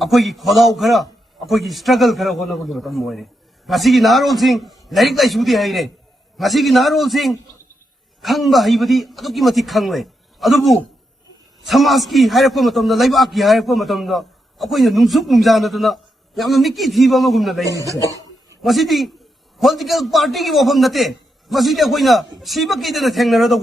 अखोई खोदाव खरा अखोई स्ट्रगल खरा होनबगी मतम moire ngasi naharolsing larik lai sudi haire ngasi naharolsing khangba haibadi aduki mati khangle adubu समाज की हायरप मतम लाइबा की हायरप मतम अखोइना नुंसुक नुंजाना दना यामना मिकी थीबा मगुमना लाइनिसे मसिदी पॉलिटिकल पार्टी की वफम नते मसिदी अखोइना सिबा की दना थेंगनरा दो